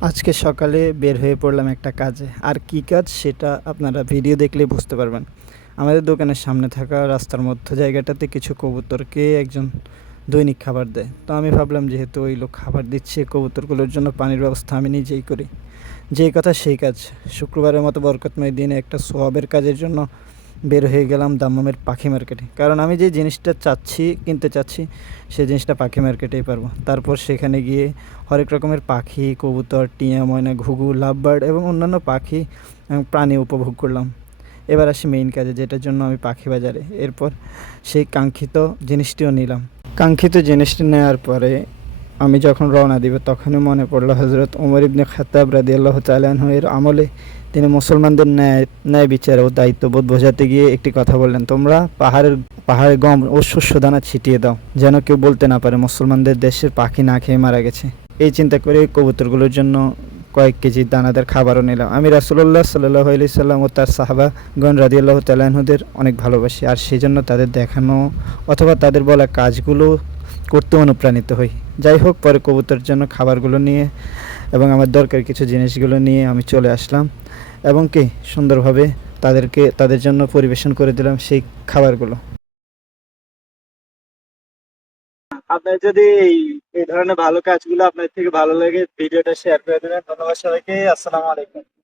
আজকে সকালে বের হয়ে পড়লাম একটা কাজে। আর কী কাজ সেটা আপনারা ভিডিও দেখলেই বুঝতে পারবেন। আমাদের দোকানের সামনে থাকা রাস্তার মধ্য জায়গাটাতে কিছু কবুতরকে একজন দৈনিক খাবার দেয়। তো আমি ভাবলাম যেহেতু ওই লোক খাবার দিচ্ছে, কবুতরগুলোর জন্য পানির ব্যবস্থা আমি নিজেই করি। যেই কথা সেই কাজ। শুক্রবারের মতো বরকতময় দিনে একটা সোয়াবের কাজের জন্য বের হয়ে গেলাম দাম্মামের পাখি মার্কেটে। কারণ আমি যে জিনিসটা চাচ্ছি, কিনতে চাচ্ছি সেই জিনিসটা পাখি মার্কেটেই পারব। তারপর সেখানে গিয়ে হরেক রকমের পাখি, কবুতর, টিয়া, ময়না, ঘুঘু, লাভবার্ড এবং অন্যান্য পাখি প্রাণী উপভোগ করলাম। এবার আসি মেইন কাজে, যেটার জন্য আমি পাখি বাজারে। এরপর সেই কাঙ্ক্ষিত জিনিসটিও নিলাম। কাঙ্ক্ষিত জিনিসটি নেওয়ার পরে আমি যখন রওনা দিব, তখনই মনে পড়ল হজরত ওমর ইবনে খাতাব রাদি আল্লাহ এর আমলে তিনি মুসলমানদের ন্যায় ন্যায় বিচার ও দায়িত্ববোধ বোঝাতে গিয়ে একটি কথা বললেন, তোমরা পাহাড়ের পাহাড়ে গম ও শস্য দানা ছিটিয়ে দাও, যেন কেউ বলতে না পারে মুসলমানদের দেশের পাখি না খেয়ে মারা গেছে। এই চিন্তা করে কবুতরগুলোর জন্য কয়েক কেজি দানাদার খাবারও নিলাম। আমি রাসুল্লাহ সাল্লাহ আলি সাল্লাম ও তার সাহাবাগণ রাদি আল্লাহ তালাহুদের অনেক ভালোবাসি, আর সেই জন্য তাদের দেখানো অথবা তাদের বলা কাজগুলো করতে অনুপ্রাণিত হই। যাই হোক, পরে কবুতরের জন্য খাবারগুলো নিয়ে এবং আমার দরকার কিছু জিনিসগুলো নিয়ে আমি চলে আসলাম এবং কি সুন্দরভাবে তাদেরকে, তাদের জন্য পরিবেশন করে দিলাম সেই খাবারগুলো। আপনার যদি এই ধরনের ভালো কাজগুলো আপনার থেকে ভালো লাগে, ভিডিওটা শেয়ার করে দেবেন। ধন্যবাদ সবাইকে। আসসালামু আলাইকুম।